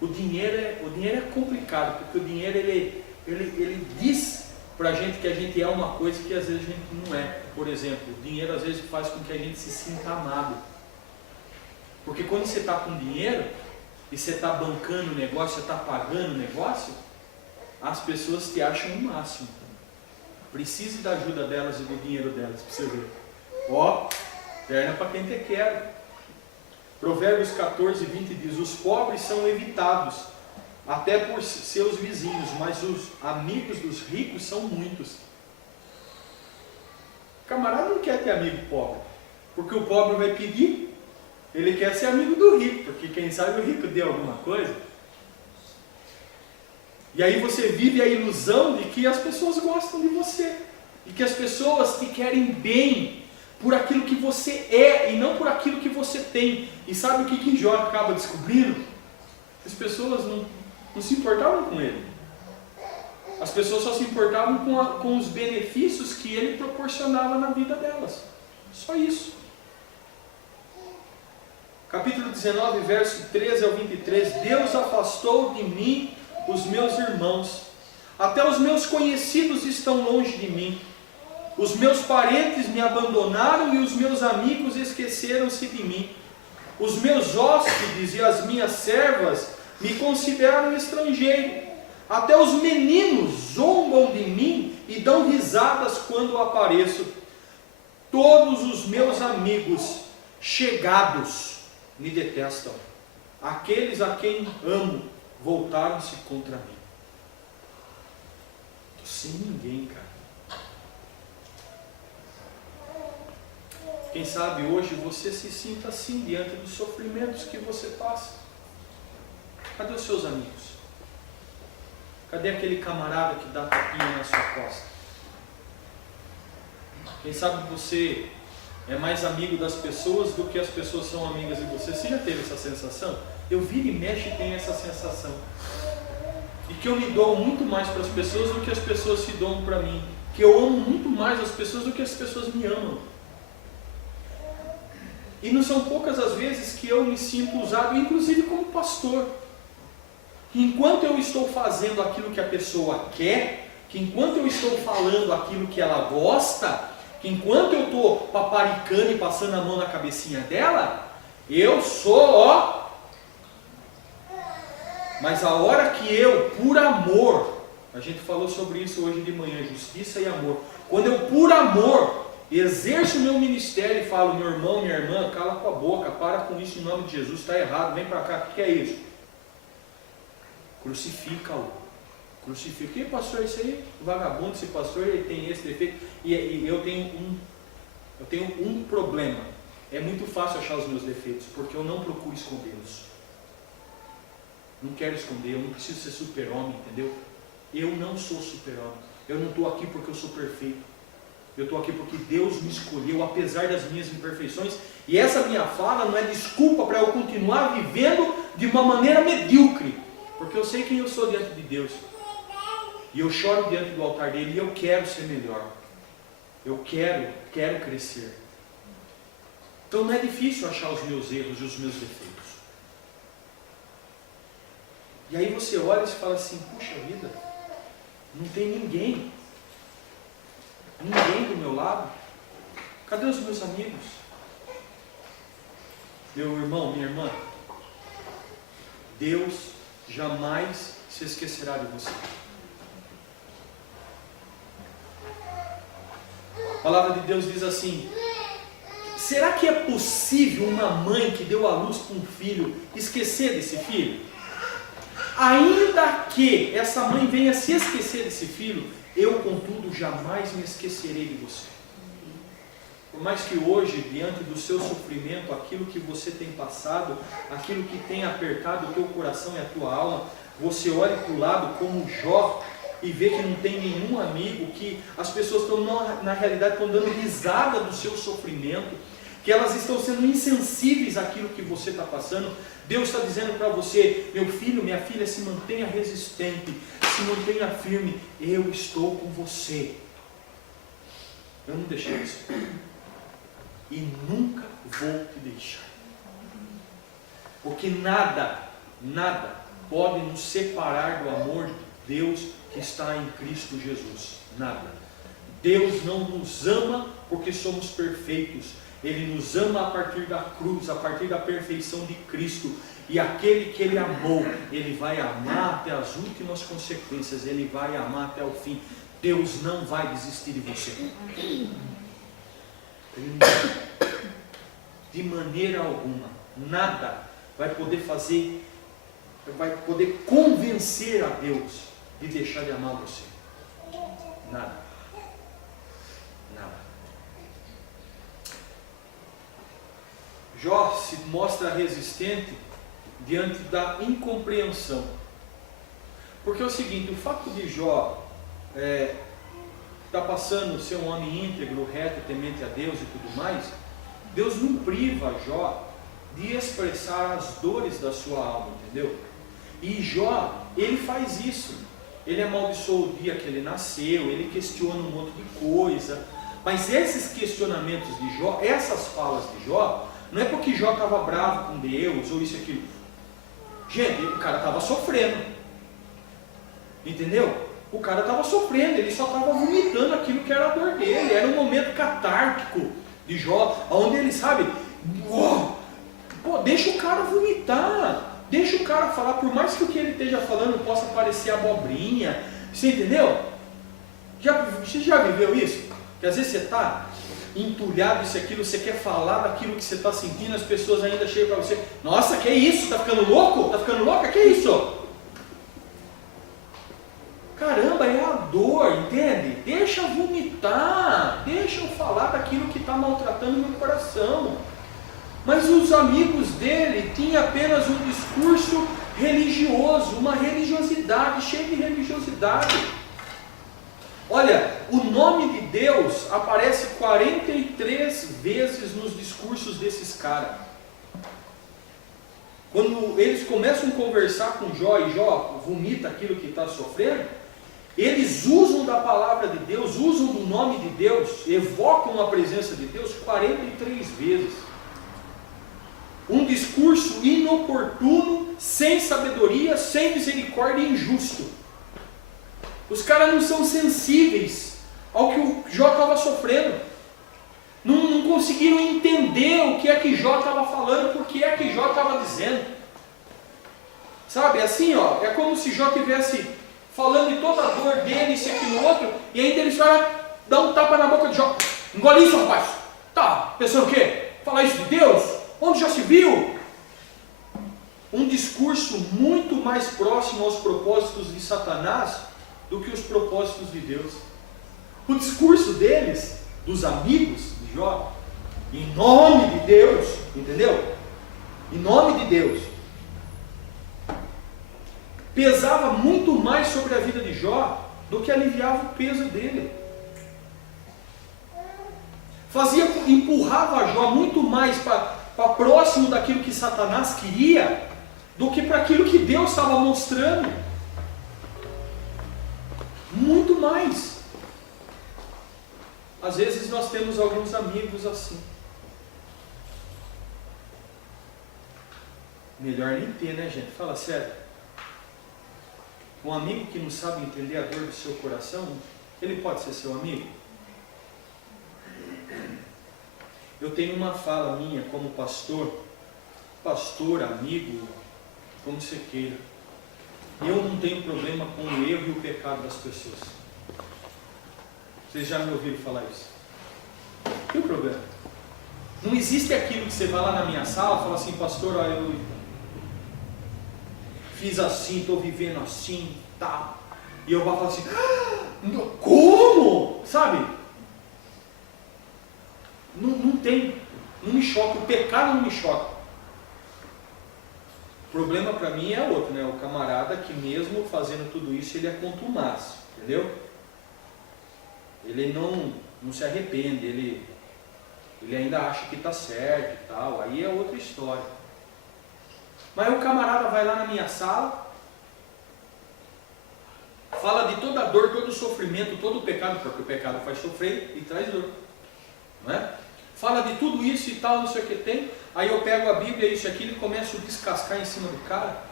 O dinheiro é complicado, porque o dinheiro ele diz para a gente que a gente é uma coisa que às vezes a gente não é. Por exemplo, o dinheiro às vezes faz com que a gente se sinta amado. Porque quando você está com dinheiro, e você está bancando o negócio, você está pagando o negócio, as pessoas te acham o máximo. Precise da ajuda delas e do dinheiro delas, para você ver. Ó, terna para quem te quer. Provérbios 14, 20 diz: os pobres são evitados, até por seus vizinhos, mas os amigos dos ricos são muitos. O camarada não quer ter amigo pobre, porque o pobre vai pedir, ele quer ser amigo do rico, porque quem sabe o rico deu alguma coisa. E aí você vive a ilusão de que as pessoas gostam de você, e que as pessoas te querem bem por aquilo que você é e não por aquilo que você tem. E sabe o que Jó acaba descobrindo? As pessoas não se importavam com ele. As pessoas só se importavam com os benefícios que ele proporcionava na vida delas. Só isso. Capítulo 19, verso 13 ao 23. Deus afastou de mim os meus irmãos. Até os meus conhecidos estão longe de mim. Os meus parentes me abandonaram e os meus amigos esqueceram-se de mim. Os meus hóspedes e as minhas servas me consideram estrangeiro. Até os meninos zombam de mim e dão risadas quando apareço. Todos os meus amigos chegados me detestam. Aqueles a quem amo voltaram-se contra mim. Estou sem ninguém, cara. Quem sabe hoje você se sinta assim diante dos sofrimentos que você passa. Cadê os seus amigos? Cadê aquele camarada que dá tapinha na sua costa? Quem sabe você é mais amigo das pessoas do que as pessoas são amigas de você. Você já teve essa sensação? Eu viro e mexo e tenho essa sensação. E que eu me dou muito mais para as pessoas do que as pessoas se dão para mim. Que eu amo muito mais as pessoas do que as pessoas me amam. E não são poucas as vezes que eu me sinto usado, inclusive como pastor. Enquanto eu estou fazendo aquilo que a pessoa quer, que enquanto eu estou falando aquilo que ela gosta, que enquanto eu estou paparicando e passando a mão na cabecinha dela, eu sou Mas a hora que eu, por amor, a gente falou sobre isso hoje de manhã, justiça e amor. Quando eu, por amor, exerço o meu ministério e falo: meu irmão, minha irmã, cala com a boca, para com isso em nome de Jesus, está errado, vem para cá, o que é isso? Crucifica-o. Crucifica. Que pastor, isso aí? Vagabundo, esse pastor, ele tem esse defeito. E eu tenho um problema. É muito fácil achar os meus defeitos, porque eu não procuro escondê-los. Não quero esconder, eu não preciso ser super-homem, entendeu? Eu não sou super-homem. Eu não estou aqui porque eu sou perfeito. Eu estou aqui porque Deus me escolheu, apesar das minhas imperfeições. E essa minha fala não é desculpa para eu continuar vivendo de uma maneira medíocre. Porque eu sei quem eu sou diante de Deus. E eu choro diante do altar dele e eu quero ser melhor. Eu quero crescer. Então não é difícil achar os meus erros e os meus defeitos. E aí você olha e fala assim: puxa vida, não tem ninguém do meu lado. Cadê os meus amigos? Meu irmão, minha irmã, Deus jamais se esquecerá de você. A palavra de Deus diz assim: será que é possível uma mãe que deu à luz para um filho esquecer desse filho? Ainda que essa mãe venha se esquecer desse filho, eu, contudo, jamais me esquecerei de você. mais que hoje, diante do seu sofrimento, aquilo que você tem passado, aquilo que tem apertado o teu coração e a tua alma, você olhe para o lado como Jó e vê que não tem nenhum amigo, que as pessoas estão, na realidade, estão dando risada do seu sofrimento, que elas estão sendo insensíveis àquilo que você está passando. Deus está dizendo para você: meu filho, minha filha, se mantenha resistente, se mantenha firme, eu estou com você. Eu não deixei você e nunca vou te deixar, porque nada pode nos separar do amor de Deus que está em Cristo Jesus. Nada. Deus não nos ama porque somos perfeitos. Ele nos ama a partir da cruz, a partir da perfeição de Cristo. E aquele que Ele amou, Ele vai amar até as últimas consequências. Ele vai amar até o fim. Deus não vai desistir de você. De maneira alguma. Nada vai poder fazer, vai poder convencer a Deus de deixar de amar você. Nada. Nada. Jó se mostra resistente diante da incompreensão. Porque é o seguinte, o fato de Jó está passando a ser um homem íntegro, reto, temente a Deus e tudo mais, Deus não priva Jó de expressar as dores da sua alma, entendeu? E Jó, ele faz isso. Ele amaldiçoou o dia que ele nasceu, ele questiona um monte de coisa, mas esses questionamentos de Jó, essas falas de Jó, não é porque Jó estava bravo com Deus, ou isso e aquilo. Gente, o cara estava sofrendo, entendeu? O cara estava sofrendo, ele só estava vomitando aquilo que era a dor dele. Era um momento catártico de Jó, onde ele, sabe, deixa o cara vomitar. Deixa o cara falar, por mais que o que ele esteja falando possa parecer abobrinha. Você entendeu? Você já viveu isso? Que às vezes você está entulhado isso e aquilo, você quer falar daquilo que você está sentindo, as pessoas ainda chegam para você: nossa, que isso? Está ficando louco? Está ficando louca? Que isso? Caramba, é a dor, entende? Deixa eu vomitar, deixa eu falar daquilo que está maltratando meu coração. Mas os amigos dele tinham apenas um discurso religioso, uma religiosidade, cheia de religiosidade. Olha, o nome de Deus aparece 43 vezes nos discursos desses caras. Quando eles começam a conversar com Jó e Jó vomita aquilo que está sofrendo, eles usam da palavra de Deus, usam do nome de Deus, evocam a presença de Deus 43 vezes. Um discurso inoportuno, sem sabedoria, sem misericórdia e injusto. Os caras não são sensíveis ao que o Jó estava sofrendo. Não conseguiram entender o que é que Jó estava falando, por que é que Jó estava dizendo. Sabe, assim, ó, é como se Jó estivesse falando de toda a dor dele, isso e aquilo outro, e ainda eles vão dar um tapa na boca de Jó. Engole isso, rapaz. Tá, pensando o quê? Falar isso de Deus? Onde já se viu? Um discurso muito mais próximo aos propósitos de Satanás do que os propósitos de Deus. O discurso deles, dos amigos de Jó, em nome de Deus, entendeu? Em nome de Deus, pesava muito mais sobre a vida de Jó do que aliviava o peso dele. Empurrava Jó muito mais para próximo daquilo que Satanás queria do que para aquilo que Deus estava mostrando. Muito mais. Às vezes nós temos alguns amigos assim. Melhor nem ter, né, gente? Fala sério. Um amigo que não sabe entender a dor do seu coração, ele pode ser seu amigo? Eu tenho uma fala minha como pastor, amigo, como você queira. Eu não tenho problema com o erro e o pecado das pessoas. Vocês já me ouviram falar isso? Não tem problema. Não existe aquilo que você vai lá na minha sala e fala assim: pastor, olha, eu fiz assim, estou vivendo assim, tá. E eu vou falar assim: como? Sabe? Não não me choca, o pecado não me choca. O problema para mim é outro, né? O camarada que mesmo fazendo tudo isso, ele é contumaz, entendeu? Ele não se arrepende, ele ainda acha que está certo e tal, aí é outra história. Mas o camarada vai lá na minha sala, fala de toda a dor, todo o sofrimento, todo o pecado, porque o pecado faz sofrer e traz dor, não é? Fala de tudo isso e tal, não sei o que tem, aí eu pego a Bíblia, isso e aquilo, e começo a descascar em cima do cara.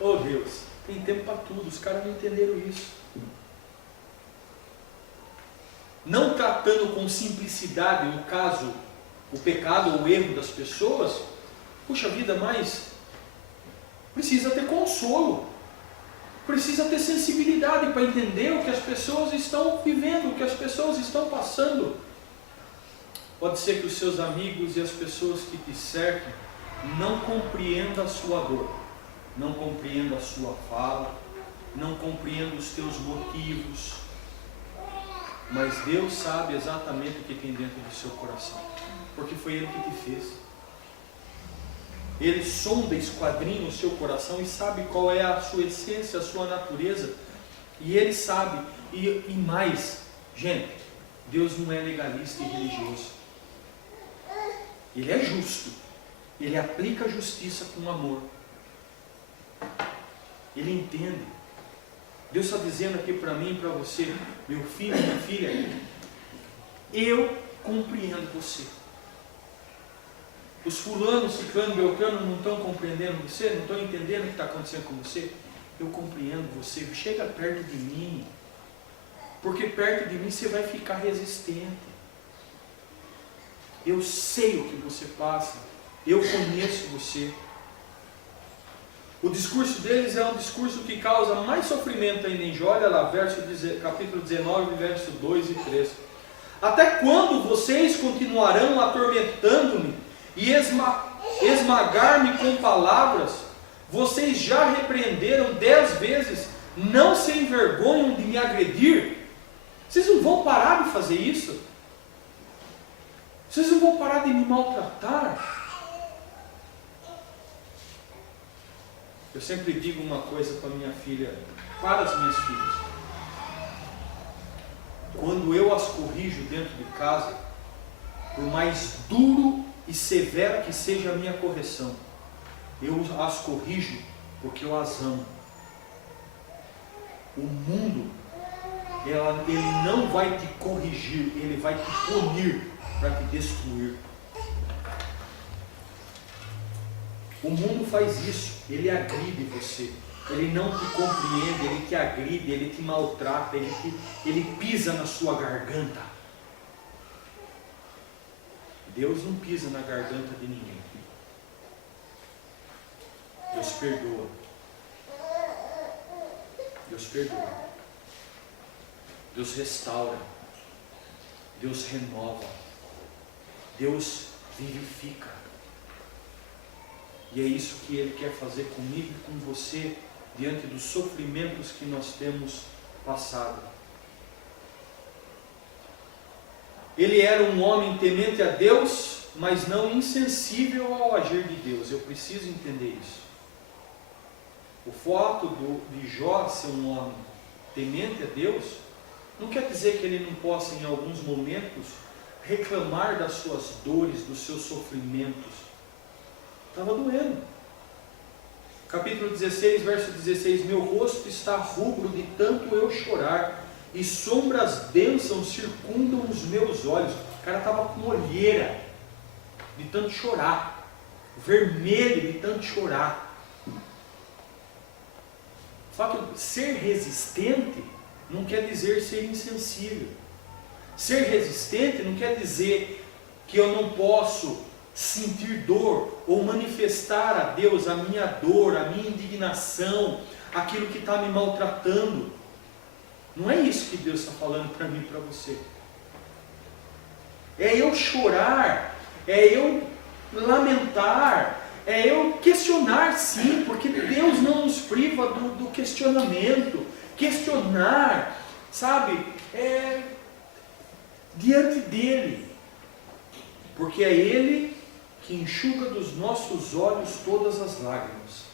Oh Deus, tem tempo para tudo, os caras não entenderam isso. Não tratando com simplicidade o caso, o pecado ou o erro das pessoas, puxa vida, mas precisa ter consolo, precisa ter sensibilidade para entender o que as pessoas estão vivendo, o que as pessoas estão passando. Pode ser que os seus amigos e as pessoas que te cercam não compreendam a sua dor, não compreendam a sua fala, não compreendam os teus motivos, mas Deus sabe exatamente o que tem dentro do seu coração, porque foi Ele que te fez. Ele sonda, esquadrinha o seu coração e sabe qual é a sua essência, a sua natureza, e Ele sabe, e mais, gente, Deus não é legalista e religioso. Ele é justo, Ele aplica a justiça com amor, Ele entende. Deus está dizendo aqui para mim e para você, meu filho, minha filha, eu compreendo você. Os fulanos, ciclano, beltrano não estão compreendendo você, não estão entendendo o que está acontecendo com você. Eu compreendo você, chega perto de mim, porque perto de mim você vai ficar resistente. Eu sei o que você passa, eu conheço você. O discurso deles é um discurso que causa mais sofrimento ainda em Jó. Olha lá, capítulo 19, verso 2 e 3. Até quando vocês continuarão atormentando-me e esmagar-me com palavras? Vocês já repreenderam 10 vezes, não se envergonham de me agredir? Vocês não vão parar de fazer isso? Vocês não vão parar de me maltratar? Eu sempre digo uma coisa para minha filha, para as minhas filhas. Quando eu as corrijo dentro de casa, por mais duro e severa que seja a minha correção, eu as corrijo porque eu as amo. O mundo, ele não vai te corrigir, ele vai te punir para te destruir. O mundo faz isso, ele agride você, ele não te compreende, ele te agride, ele te maltrata, ele pisa na sua garganta. Deus não pisa na garganta de ninguém. Deus perdoa. Deus perdoa. Deus restaura. Deus renova. Deus vivifica. E é isso que Ele quer fazer comigo e com você, diante dos sofrimentos que nós temos passado. Ele era um homem temente a Deus, mas não insensível ao agir de Deus. Eu preciso entender isso. O fato de Jó ser um homem temente a Deus, não quer dizer que ele não possa, em alguns momentos, reclamar das suas dores, dos seus sofrimentos. Estava doendo. Capítulo 16, verso 16. Meu rosto está rubro de tanto eu chorar, e sombras densas circundam os meus olhos. O cara estava com olheira de tanto chorar, vermelho de tanto chorar. O fato de ser resistente não quer dizer ser insensível. Ser resistente não quer dizer que eu não posso sentir dor ou manifestar a Deus a minha dor, a minha indignação, aquilo que está me maltratando. Não é isso que Deus está falando para mim e para você. É eu chorar, é eu lamentar, é eu questionar, sim, porque Deus não nos priva do questionamento. Questionar, sabe, diante dEle. porque é Ele que enxuga dos nossos olhos todas as lágrimas.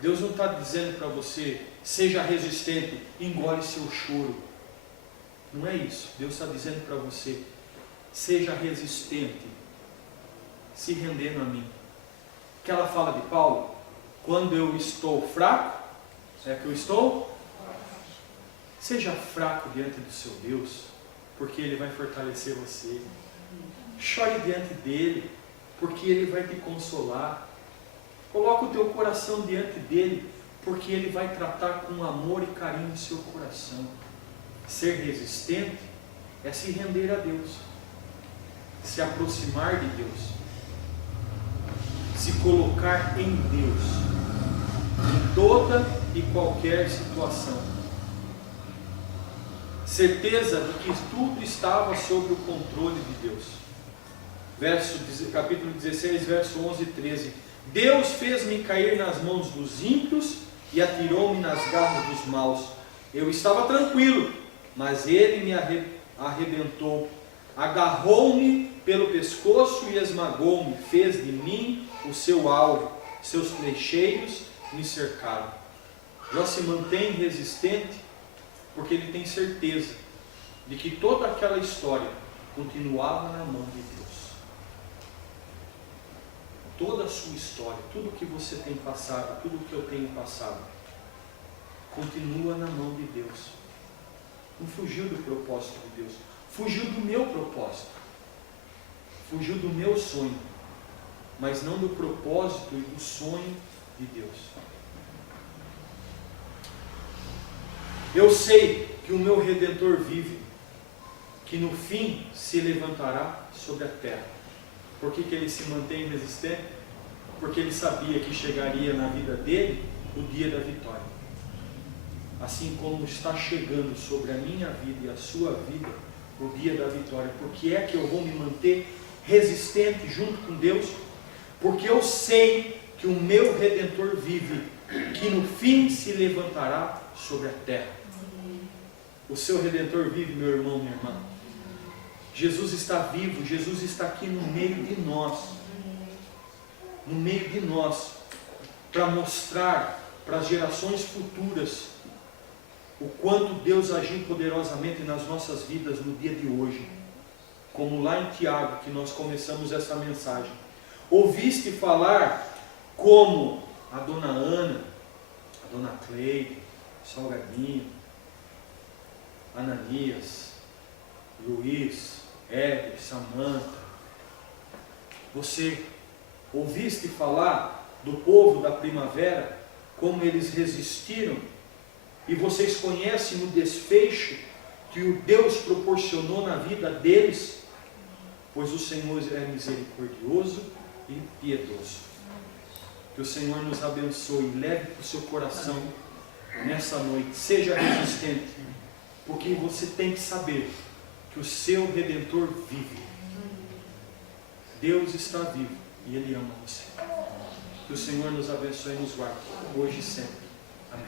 Deus não está dizendo para você, seja resistente, engole seu choro. Não é isso. Deus está dizendo para você, seja resistente, se rendendo a mim. Aquela fala de Paulo, quando eu estou fraco, é que eu estou? Seja fraco diante do seu Deus, porque Ele vai fortalecer você. Chore diante dEle, porque Ele vai te consolar. Coloca o teu coração diante dEle, porque Ele vai tratar com amor e carinho o seu coração. Ser resistente é se render a Deus, se aproximar de Deus, se colocar em Deus, em toda e qualquer situação. Certeza de que tudo estava sob o controle de Deus. Capítulo 16, verso 11 e 13. Deus fez-me cair nas mãos dos ímpios e atirou-me nas garras dos maus. Eu estava tranquilo, mas Ele me arrebentou. Agarrou-me pelo pescoço e esmagou-me. Fez de mim o seu alvo. Seus flecheiros me cercaram. Jó se mantém resistente porque ele tem certeza de que toda aquela história continuava na mão de Deus. Toda a sua história, tudo que você tem passado, tudo que eu tenho passado, continua na mão de Deus. Não fugiu do propósito de Deus, fugiu do meu propósito, fugiu do meu sonho, mas não do propósito e do sonho de Deus. Eu sei que o meu Redentor vive, que no fim se levantará sobre a terra. Por que ele se mantém resistente? Porque ele sabia que chegaria na vida dele o dia da vitória. Assim como está chegando sobre a minha vida e a sua vida o dia da vitória. Por que é que eu vou me manter resistente junto com Deus? Porque eu sei que o meu Redentor vive, que no fim se levantará sobre a terra. O seu Redentor vive, meu irmão, minha irmã. Jesus está vivo, Jesus está aqui no meio de nós. No meio de nós, para mostrar para as gerações futuras o quanto Deus agiu poderosamente nas nossas vidas no dia de hoje. Como lá em Tiago, que nós começamos essa mensagem. Ouviste falar como a dona Ana, a dona Cleide, Salgadinho, Ananias, Luiz, Éder, Samanta. Você ouviste falar do povo da primavera, como eles resistiram, e vocês conhecem o desfecho que o Deus proporcionou na vida deles? Pois o Senhor é misericordioso e piedoso. Que o Senhor nos abençoe e leve para o seu coração nessa noite. Seja resistente, porque você tem que saber que o seu Redentor vive. Deus está vivo e Ele ama você. Que o Senhor nos abençoe e nos guarde, hoje e sempre. Amém.